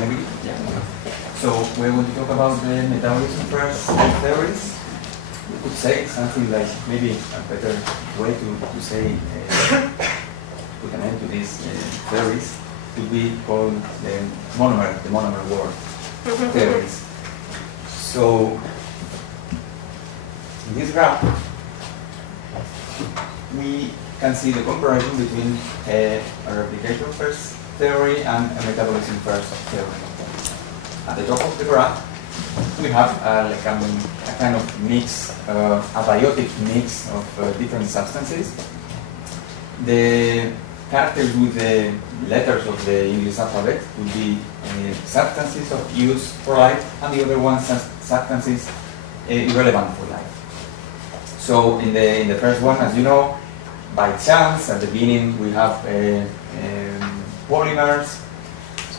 Can I begin? Yeah. So we're going to talk about the metabolism first theories. We could say something like maybe a better way to say put an end to these theories would be called the monomer world theories. So in this graph we can see the comparison between a replication first theory and a metabolism first theory. At the top of the graph, we have like a kind of mix, a biotic mix of different substances. The characters with the letters of the English alphabet would be substances of use for life, and the other ones substances irrelevant for life. So in the first one, as you know, by chance at the beginning we have polymers,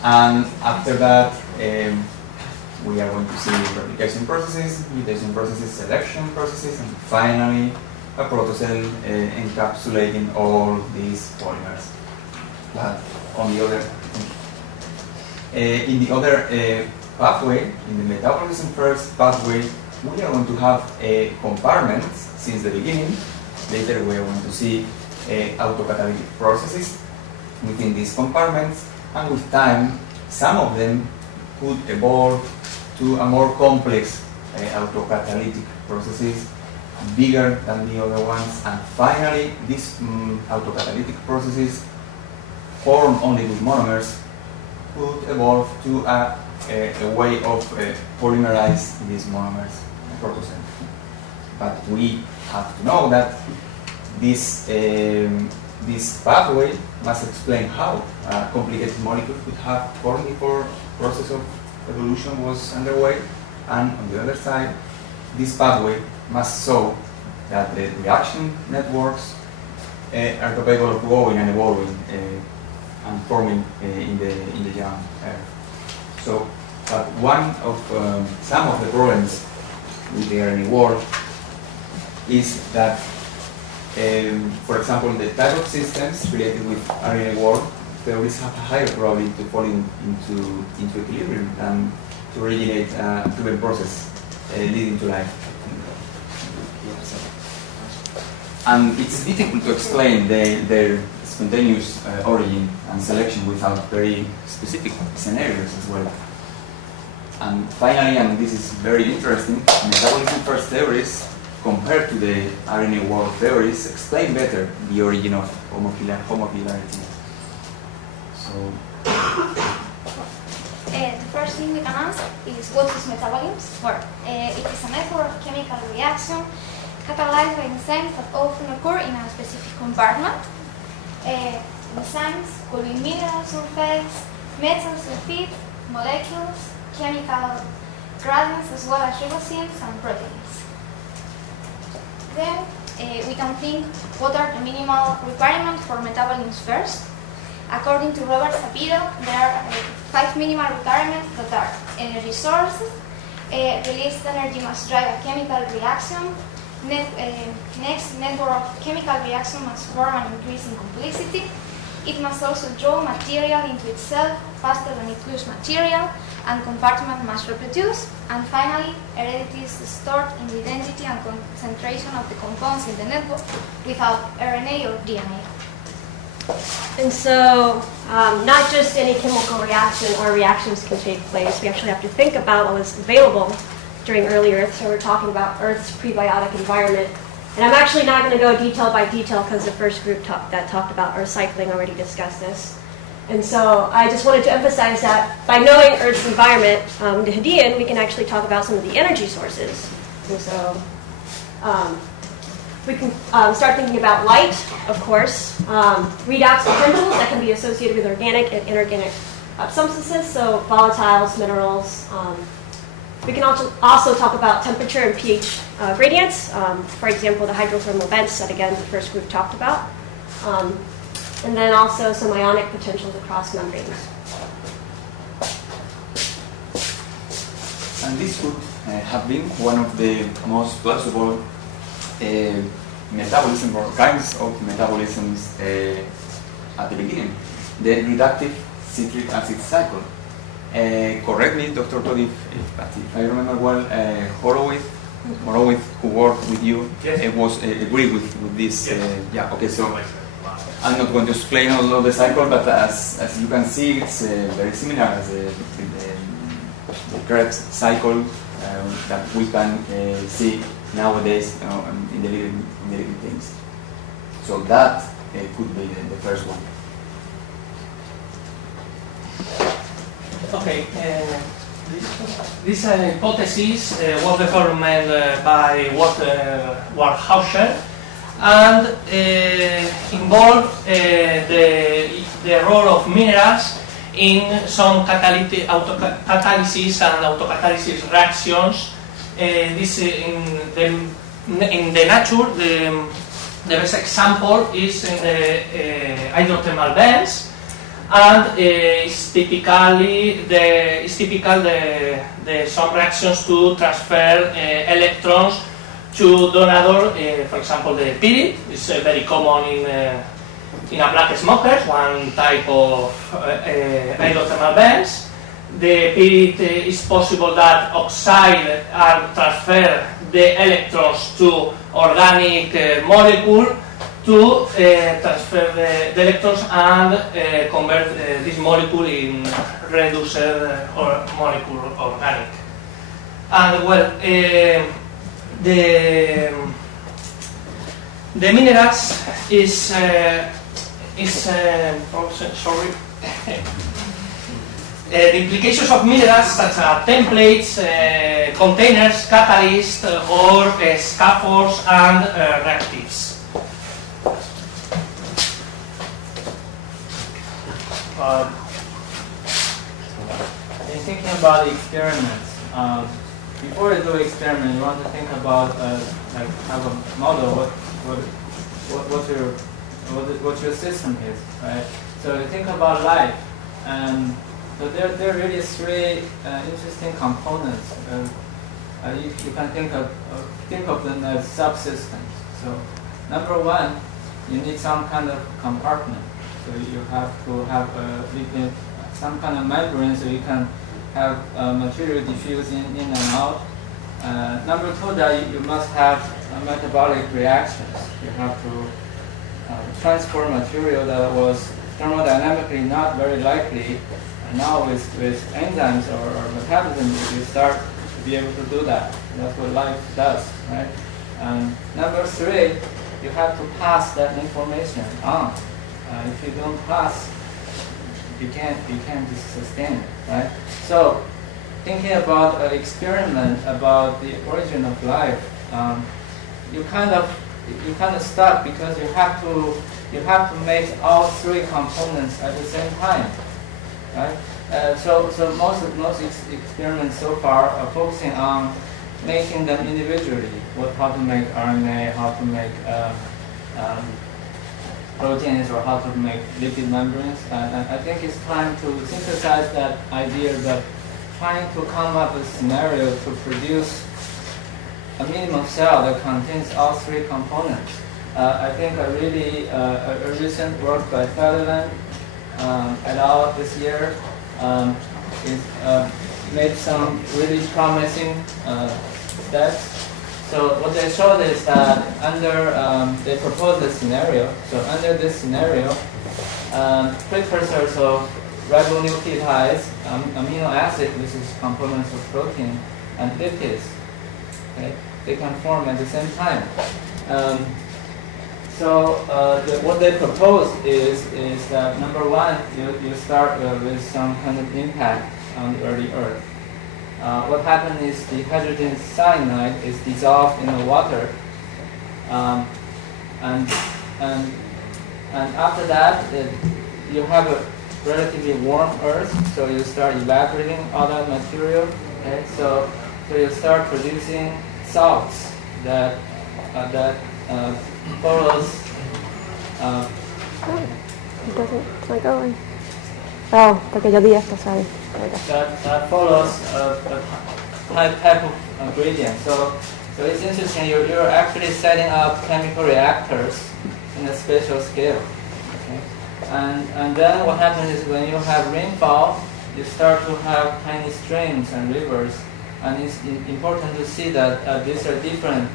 and after that we are going to see replication processes, mutation processes, selection processes, and finally a protocell encapsulating all these polymers. But on the other, in the other pathway, in the metabolism first pathway, we are going to have compartments since the beginning. Later we are going to see autocatalytic processes within these compartments, and with time some of them could evolve to a more complex autocatalytic processes, bigger than the other ones, and finally these autocatalytic processes formed only with monomers could evolve to a way of polymerize these monomers, protocell. But we have to know that this pathway must explain how a complicated molecule could have formed before process of evolution was underway, and on the other side, this pathway must show that the reaction networks are capable of growing and evolving and forming in the young Earth. So, but one of some of the problems with the RNA world is that, for example, the type of systems related with RNA world theories have a higher probability to fall into equilibrium than to originate a proven process leading to life. And it's difficult to explain their spontaneous origin and selection without very specific scenarios as well. And finally, and this is very interesting, metabolism first theories compared to the RNA world theories explain better the origin of homofilarity. So, the first thing we can ask is what is metabolism? Well, it is a method of chemical reaction catalyzed by enzymes that often occur in a specific compartment. Enzymes could be mineral sulfates, metal sulfide, molecules, chemical gradients, as well as ribosomes and proteins. Then we can think what are the minimal requirements for metabolism first. According to Robert Shapiro, there are 5 minimal requirements that are energy sources, released energy must drive a chemical reaction, next network of chemical reaction must form an increase in complexity, it must also draw material into itself faster than it loses material, and compartment must reproduce, and finally heredity is stored in the density and concentration of the compounds in the network without RNA or DNA. And so, not just any chemical reaction or reactions can take place. We actually have to think about what was available during early Earth. So we're talking about Earth's prebiotic environment. And I'm actually not going to go detail by detail because the first group that talked about Earth cycling already discussed this. And so I just wanted to emphasize that by knowing Earth's environment, the Hadean, we can actually talk about some of the energy sources. And so we can start thinking about light, of course, redox potentials that can be associated with organic and inorganic substances, so volatiles, minerals. We can also talk about temperature and pH gradients, for example, the hydrothermal vents that, again, the first group talked about. And then also some ionic potentials across membranes. And this would have been one of the most plausible metabolism or kinds of metabolisms at the beginning, the reductive citric acid cycle. Correct me, Dr. Todd, if I remember well, Horowitz, who worked with you, Yes. was agree with this. Yes. Yeah. Okay. So I'm not going to explain all of the cycle, but as you can see, it's very similar as the Krebs cycle that we can see nowadays in the living things. So that could be the first one. Okay, this hypothesis was developed by Warthauscher and involved the role of minerals in some catalysis and autocatalysis reactions. This in the nature, the best example is in the hydrothermal vents. And it's typical the some reactions to transfer electrons to donor. For example, the pyrit is very common in a black smokers, one type of hydrothermal vents. The pyrit is possible that oxide and transfer the electrons to organic molecule to transfer the electrons and convert this molecule in reduced molecule organic. And well, the minerals is sorry. The implications of minerals such as templates, containers, catalysts, or scaffolds and reactives. In thinking about experiments, before you do experiment, you want to think about like have a model what your system is, right? So you think about life, and so there are really three interesting components. You can think of them as subsystems. So number one, you need some kind of compartment. So you have to have some kind of membrane so you can have material diffuse in and out. Number two, that you must have metabolic reactions. You have to transfer material that was thermodynamically not very likely. And now with enzymes or metabolism, you start to be able to do that. That's what life does, right? And number three, you have to pass that information on. If you don't pass, you can't sustain it, right? So, thinking about an experiment about the origin of life, you kind of stuck because you have to make all three components at the same time, right? So most experiments so far are focusing on making them individually. How to make RNA, how to make proteins, or how to make lipid membranes. And I think it's time to synthesize that idea, but trying to come up with a scenario to produce a minimum cell that contains all three components. I think a recent work by Sutherland et al. This year made some really promising steps. So what they showed is that they proposed a scenario. So under this scenario, precursors of ribonucleotides, amino acid, which is components of protein, and lipids, okay, they can form at the same time. What they propose is that number one, you start with some kind of impact on the early Earth. What happens is the hydrogen cyanide is dissolved in the water, and after that you have a relatively warm Earth, so you start evaporating all that material. Okay, so you start producing salts that follows. It doesn't. It's not going. Oh, porque yo di esto, sorry. That follows a type of gradient. So it's interesting. You're actually setting up chemical reactors in a spatial scale. Okay? And then what happens is when you have rainfall, you start to have tiny streams and rivers, and it's important to see that these are different.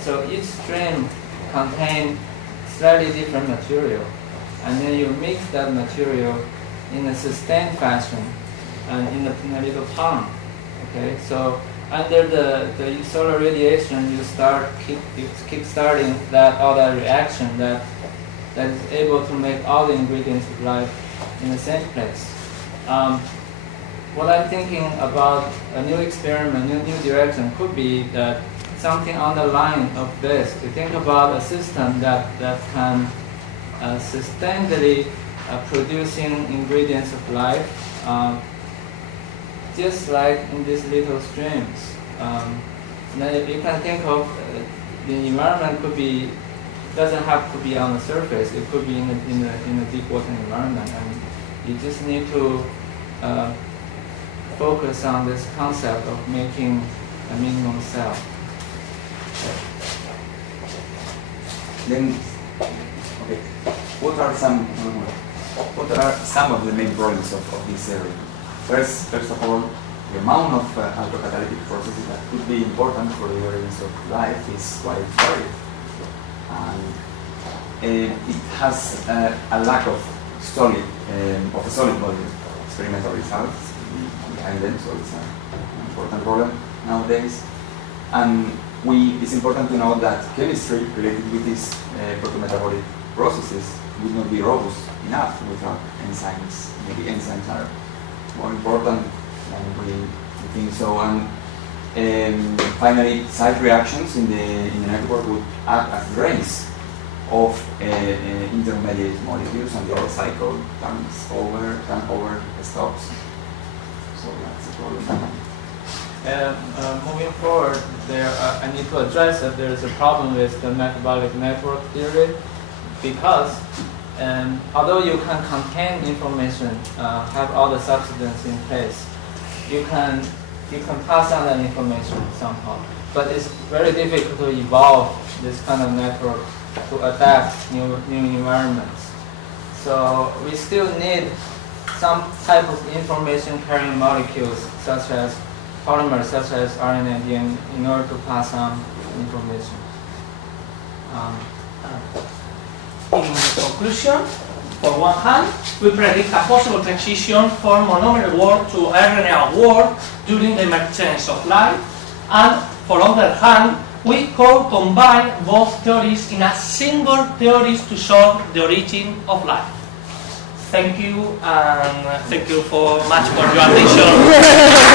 So each stream contains slightly different material, and then you mix that material in a sustained fashion and in a little pond. Okay, so under the solar radiation, you keep starting all that reaction that is able to make all the ingredients of life in the same place. What I'm thinking about a new experiment, new direction could be that something on the line of this, to think about a system that can sustainably producing ingredients of life, just like in these little streams. Then you can think of the environment doesn't have to be on the surface. It could be in a deep water environment, and you just need to focus on this concept of making a minimum cell. Then, okay, what are some of the main problems of this area? First of all, the amount of alpha-catalytic processes that could be important for the origins of life is quite varied, and it has a lack of a solid body experimental results behind them, so it's an important problem nowadays. And it's important to know that chemistry related with these protometabolic processes would not be robust enough without enzymes. Maybe enzymes are more important than we think so. And finally, side reactions in the network would act as drains of intermediate molecules, and the whole cycle turns over, stops. So that's a problem. Moving forward, I need to address that there is a problem with the metabolic network theory, because although you can contain information, have all the substance in place, you can pass on that information somehow. But it's very difficult to evolve this kind of network to adapt new environments. So we still need some type of information carrying molecules, such as polymers, such as RNA, DNA, in order to pass on information. In conclusion, for one hand, we predict a possible transition from monomer world to RNA world during the emergence of life, and for other hand, we combine both theories in a single theory to solve the origin of life. Thank you, and thank you much for your attention.